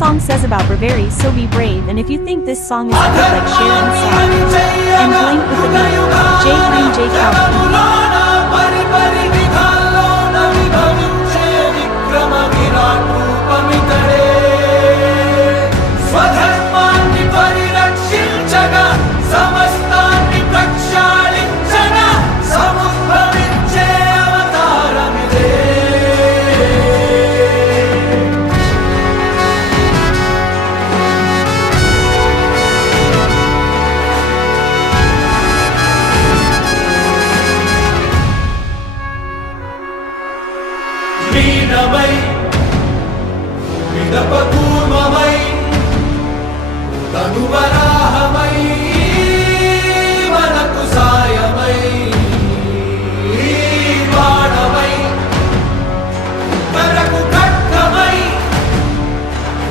song says about bravery, so be brave. And if you think this song is good, like, share and song. And blank with the name. J Green J Calvin. लीनमै विदपपूर्वमै तनुवरा